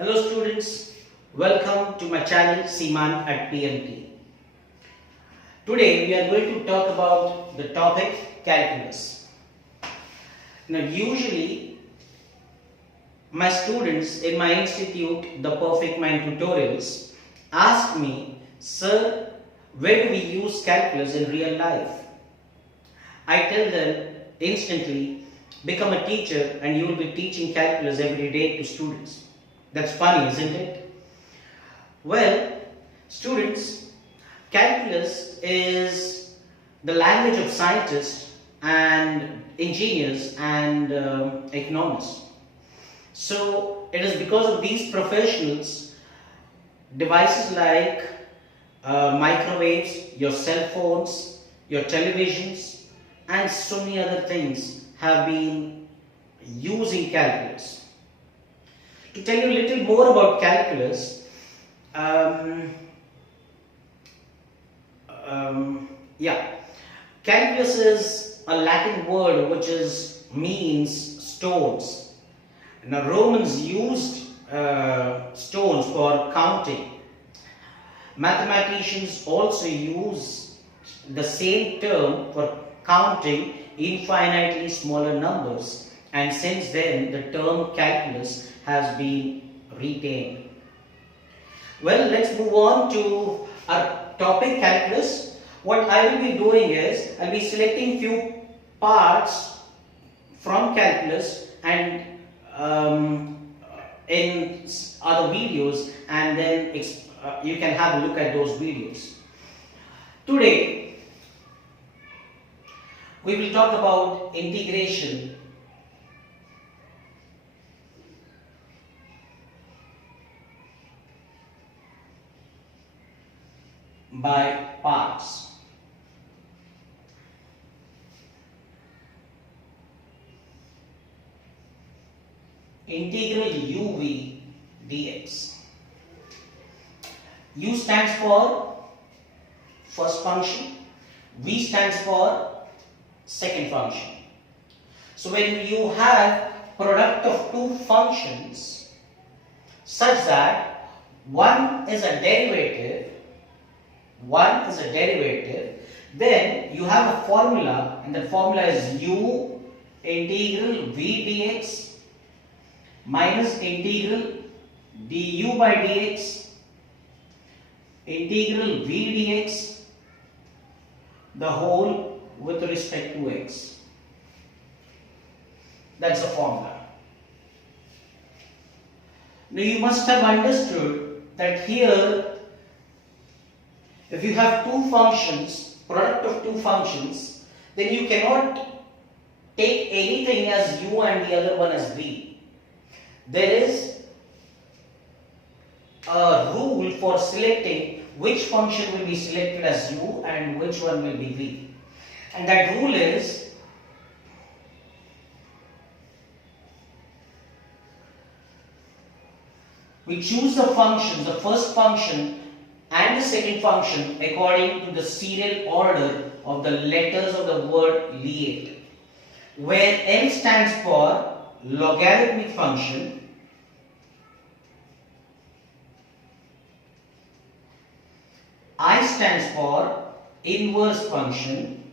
Hello students, welcome to my channel Seeman at PMT. Today we are going to talk about the topic calculus. Now usually my students in my institute, the Perfect Mind tutorials, ask me, Sir, where do we use calculus in real life? I tell them instantly, become a teacher and you will be teaching calculus every day to students. That's funny, isn't it? Well, students, calculus is the language of scientists and engineers and economists. So, it is because of these professionals, devices like microwaves, your cell phones, your televisions, and so many other things have been using calculus. To tell you a little more about calculus, calculus is a Latin word which means stones. Now Romans used stones for counting. Mathematicians also use the same term for counting infinitely smaller numbers, and since then the term calculus has been retained. Well, let's move on to our topic calculus. What I will be doing is, I'll be selecting few parts from calculus and in other videos, and then you can have a look at those videos. Today, we will talk about integration by parts. Integral uv dx. U stands for first function, v stands for second function. So when you have product of two functions such that one is a derivative, then you have a formula, and the formula is u integral v dx minus integral du by dx integral v dx the whole with respect to x. That's the formula. Now you must have understood that here, if you have two functions, product of two functions, then you cannot take anything as u and the other one as v. There is a rule for selecting which function will be selected as u and which one will be v. And that rule is, we choose the functions, the first function and the second function according to the serial order of the letters of the word liet, where L stands for logarithmic function, I stands for inverse function,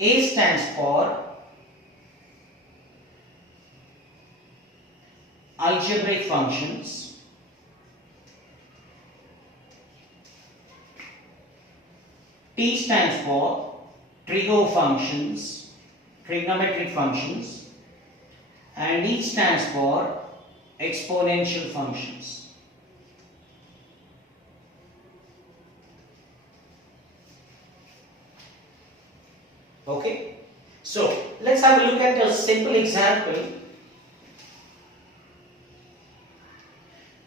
A stands for algebraic functions, T stands for trigonometric functions, and E stands for exponential functions. Okay, so let's have a look at a simple example.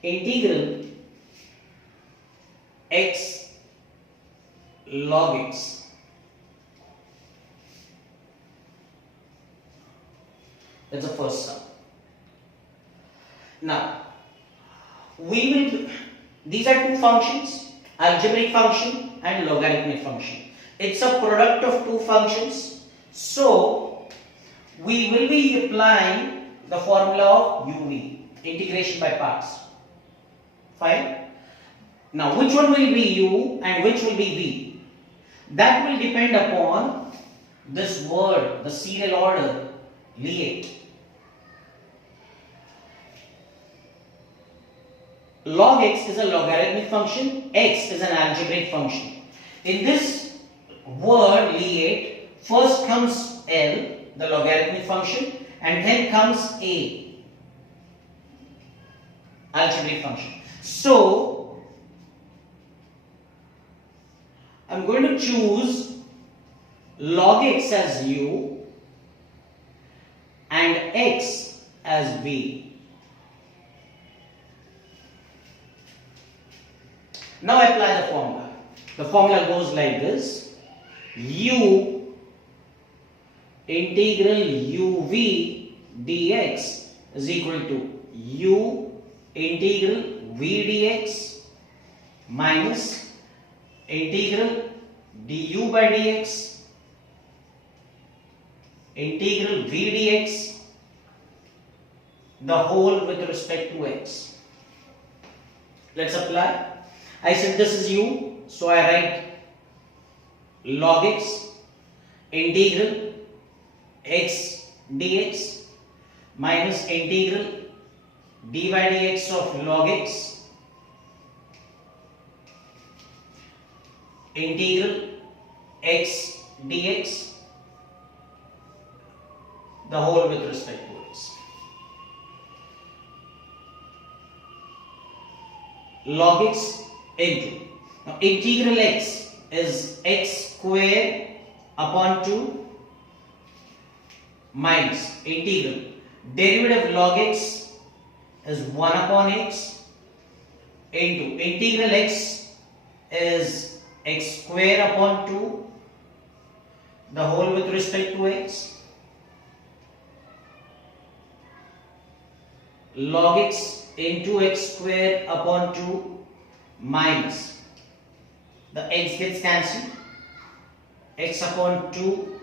Integral x log x. That's the first sum. Now, these are two functions, algebraic function and logarithmic function. It's a product of two functions. So, we will be applying the formula of UV, integration by parts. Fine. Now, which one will be U and which will be V? That will depend upon this word, the serial order, Lie. Log x is a logarithmic function, x is an algebraic function. In this word Lie, first comes L, the logarithmic function, and then comes A, algebraic function. So, I'm going to choose log x as U and x as V. Now apply the formula. The formula goes like this: U integral UV dx is equal to U integral V dx minus integral du by dx integral V dx, the whole with respect to x. Let's apply. I said this is U, so I write log x integral x dx minus integral d by dx of log x integral x dx, the whole with respect to x. Log x into, now integral x is x square upon 2 minus integral derivative log x is 1 upon x into integral x is x square upon 2, the whole with respect to x. Log x into x square upon 2 minus, the x gets cancelled, x upon 2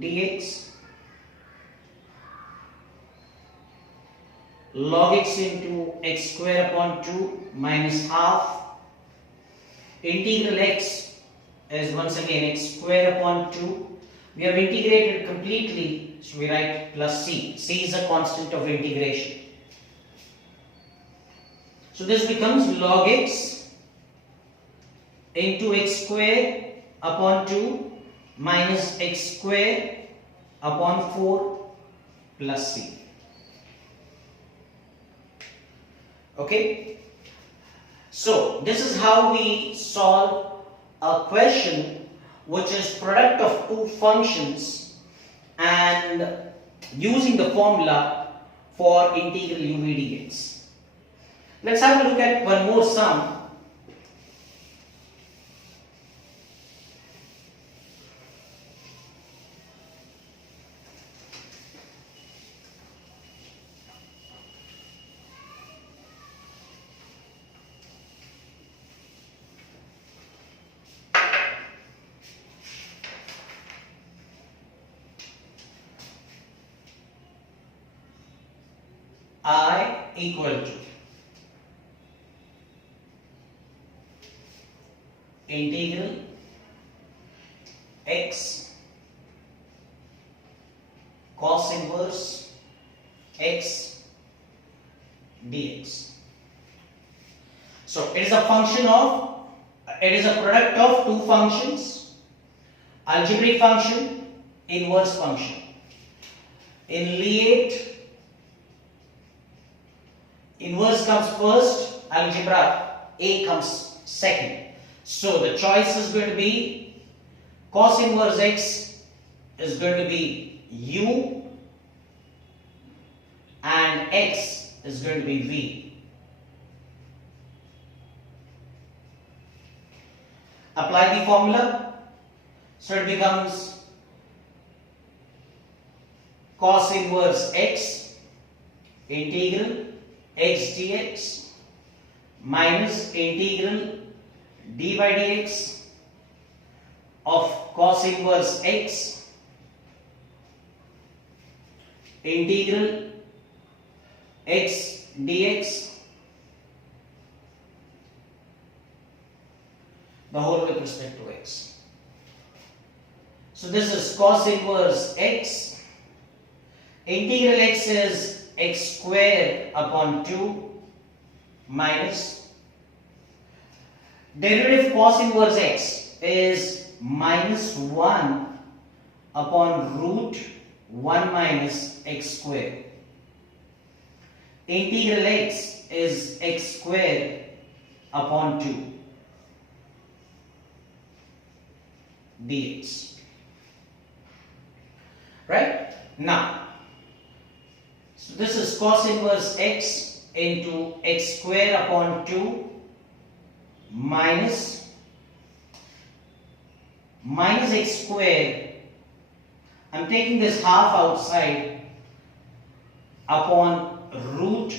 dx, log x into x square upon 2 minus half, integral x is once again x square upon 2. We have integrated completely, so we write plus c. C is a constant of integration. So this becomes log x into x square upon 2 minus x square upon 4 plus c. Okay? So this is how we solve a question which is product of two functions and using the formula for integral u v dx. Let's have a look at one more sum. I equal to integral x cos inverse x dx. So it is a function of, it is a product of two functions, algebraic function, inverse function. In Lie, inverse comes first, algebra A comes second. So the choice is going to be cos inverse x is going to be u and x is going to be v. Apply the formula. So it becomes cos inverse x integral x dx minus integral d by dx of cos inverse x integral x dx, the whole with respect to x. So this is cos inverse x. Integral x is x square upon 2 minus derivative cos inverse x is minus 1 upon root 1 minus x square. Integral x is x square upon 2 dx. Right? Now, so this is cos inverse x into x square upon 2 minus x square. I'm taking this half outside upon root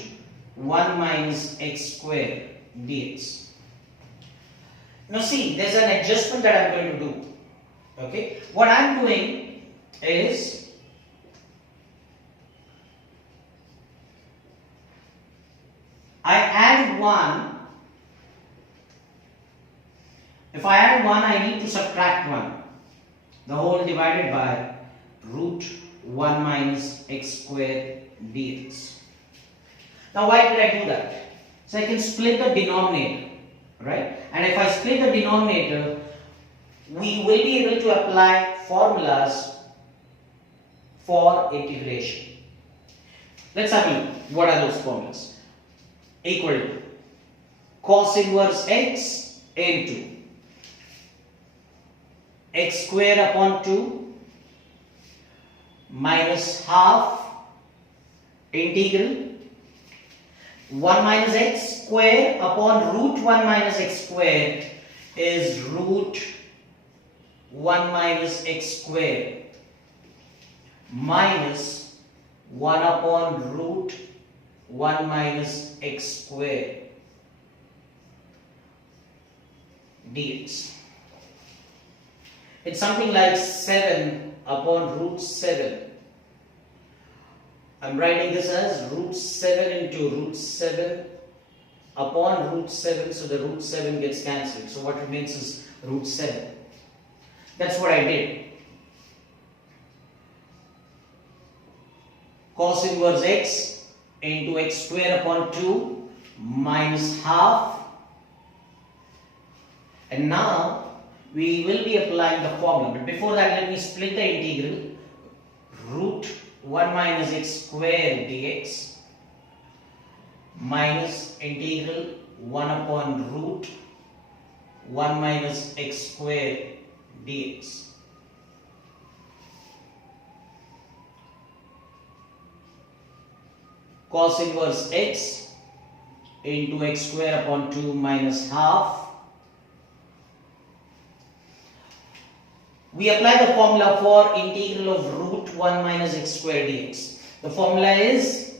1 minus x square dx. Now see, there's an adjustment that I'm going to do. Okay, what I'm doing is I add 1. If I add 1, I need to subtract 1. The whole divided by root 1 minus x square dx. Now why did I do that? So I can split the denominator, right? And if I split the denominator, we will be able to apply formulas for integration. Let's have a look. What are those formulas? Equal to cos inverse x into x square upon 2 minus half integral 1 minus x square upon root 1 minus x square is root 1 minus x square minus 1 upon root 1 minus x square dx. It's something like 7 upon root 7. I'm writing this as root 7 into root 7 upon root 7, so the root 7 gets cancelled. So what remains is root 7. That's what I did. Cos inverse x into x square upon 2 minus half. And now we will be applying the formula. But before that, let me split the integral. Root 1 minus x square dx minus integral 1 upon root 1 minus x square dx. Cos inverse x into x square upon 2 minus half. We apply the formula for integral of root 1 minus x square dx. The formula is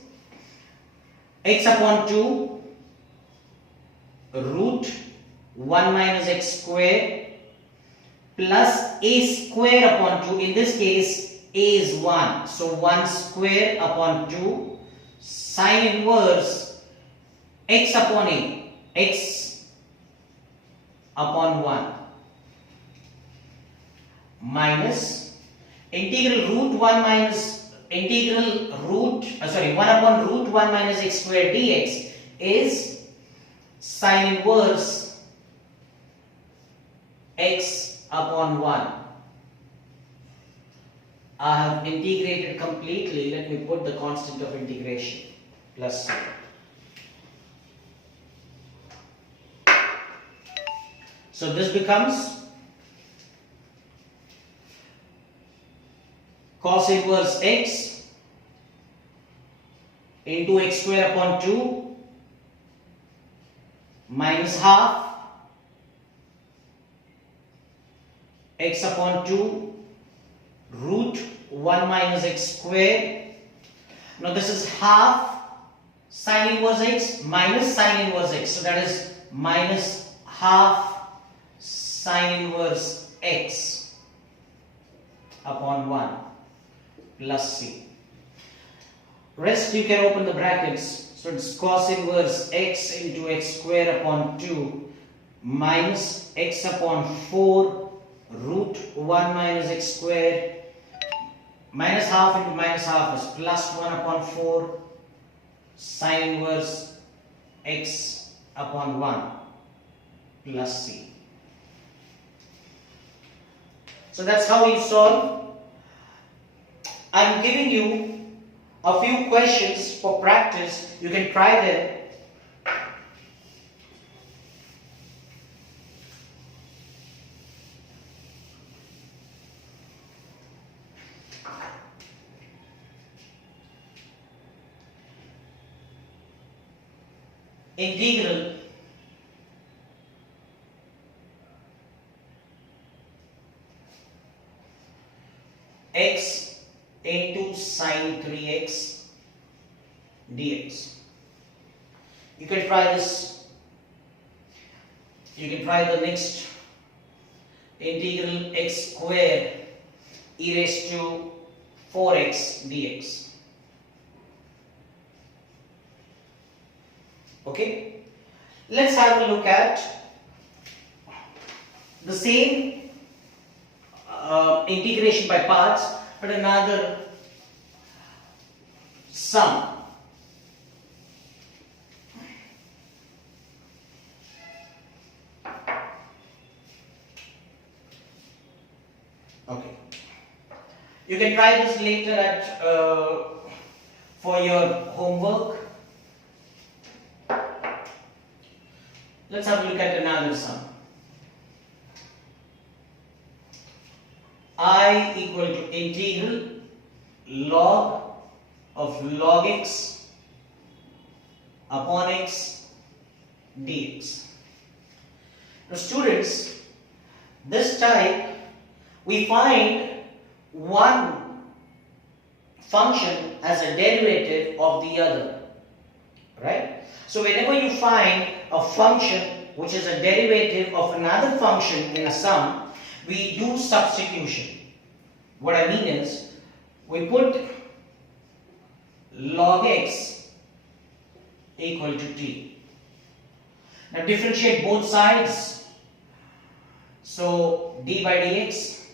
x upon 2 root 1 minus x square plus a square upon 2. In this case, a is 1. So 1 square upon 2 sine inverse x upon a, x upon 1 minus integral root 1 minus integral root 1 upon root 1 minus x square dx is sine inverse x upon 1. I have integrated completely. Let me put the constant of integration plus c. So this becomes cos inverse x into x square upon 2 minus half x upon 2 root 1 minus x square. Now this is half sine inverse x minus sine inverse x. So that is minus half sine inverse x upon 1 plus c. Rest you can open the brackets. So it's cos inverse x into x square upon 2 minus x upon 4 root 1 minus x square minus half into minus half is plus 1 upon 4 sine inverse x upon 1 plus c. So that's how you solve. I'm giving you a few questions for practice. You can try them. Integral x into sine 3x dx. You can try this. You can try the next. Integral x square e raised to 4x dx. Okay, let's have a look at the same integration by parts, but another sum. Okay, you can try this later at for your homework. Let's have a look at another sum. I equal to integral log of log x upon x dx. Now students, this type we find one function as a derivative of the other, right? So whenever you find a function which is a derivative of another function in a sum, we do substitution. What I mean is, we put log x equal to t. Now differentiate both sides. So d by dx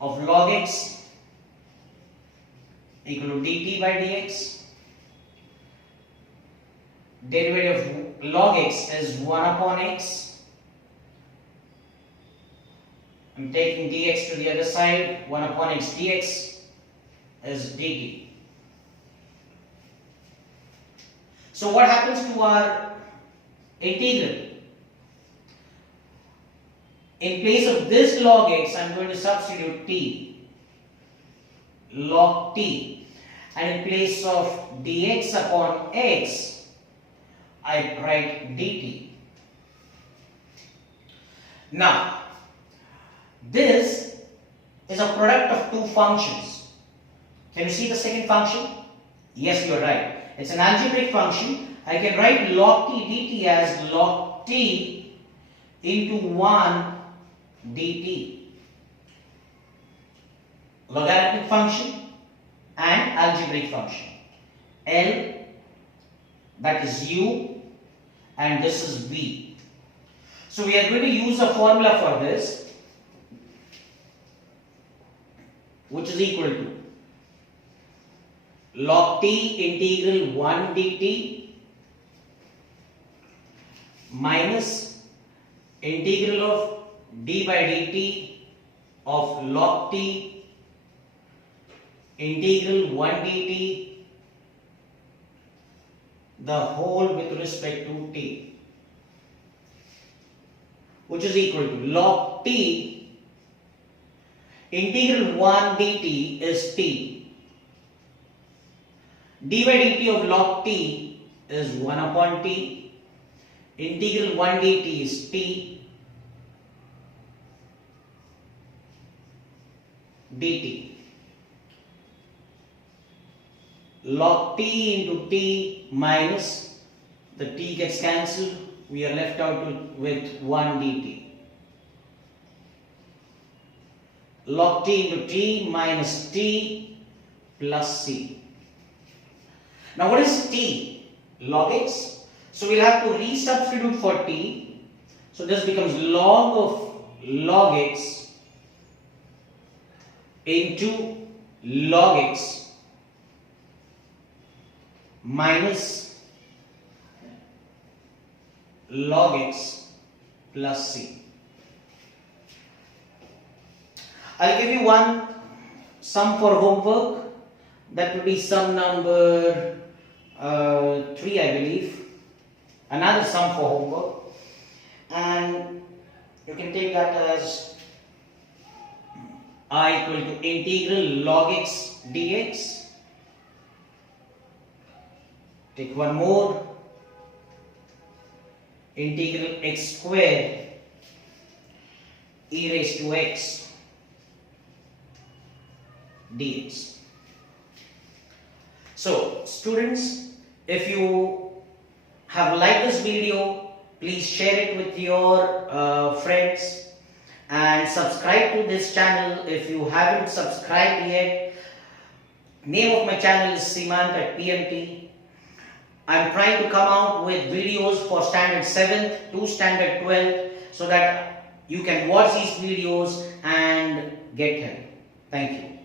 of log x equal to dt by dx. Derivative of log x is 1 upon x. I'm taking dx to the other side. 1 upon x dx is dt. So what happens to our integral? In place of this log x, I'm going to substitute t, log t, and in place of dx upon x, I write dt. Now, this is a product of two functions. Can you see the second function? Yes, you are right. It's an algebraic function. I can write log t dt as log t into 1 dt. Logarithmic function and algebraic function. L, that is u, and this is v. So we are going to use a formula for this, which is equal to log t integral 1 dt minus integral of d by dt of log t integral 1 dt the whole with respect to t, which is equal to log t integral 1 dt is t, d by dt of log t is 1 upon t, integral 1 dt is t dt. Log t into t minus the t gets cancelled, we are left out with 1 dt. Log t into t minus t plus c. Now what is t? Log x. So we'll have to resubstitute for t. So this becomes log of log x into log x minus log x plus c. I'll give you one sum for homework. That will be sum number 3, I believe. Another sum for homework, and you can take that as I equal to integral log x dx. Take one more, integral x square e raised to x dx. So students, if you have liked this video, please share it with your friends and subscribe to this channel if you haven't subscribed yet. Name of my channel is Simant at PMT. I'm trying to come out with videos for standard 7th to standard 12th so that you can watch these videos and get help. Thank you.